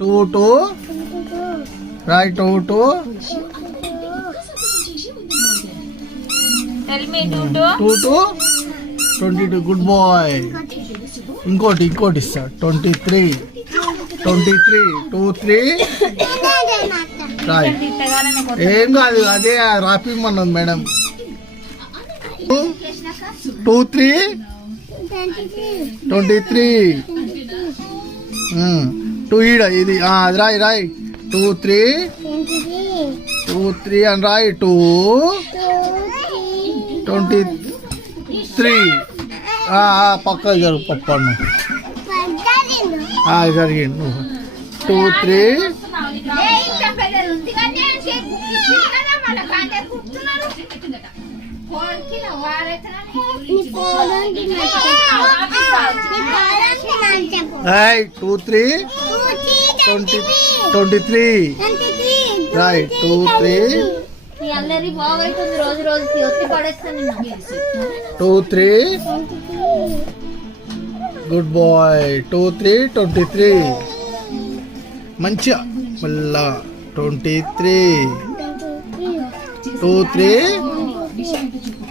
2 2. Right, 2 2. Tell me 2 2. 2 2. 22. Good boy. ఇంకోటి ఇస్తా 23. 23. 2 3. Right. ఏం కాదు, అదే రాపిమ్మన్నది మేడం. 2 3. 23. 2 ఈడ ఇది అది రాయి 2 3. 2 3 అని రాయి 2 23. పక్క జరుగు పట్టుకోండి జరిగింది 2 3. Right, 2 3. 23. Right, 2 3. 2 3. Good boy. 2 3 23. మంచిగా మళ్ళా 23. 2 3.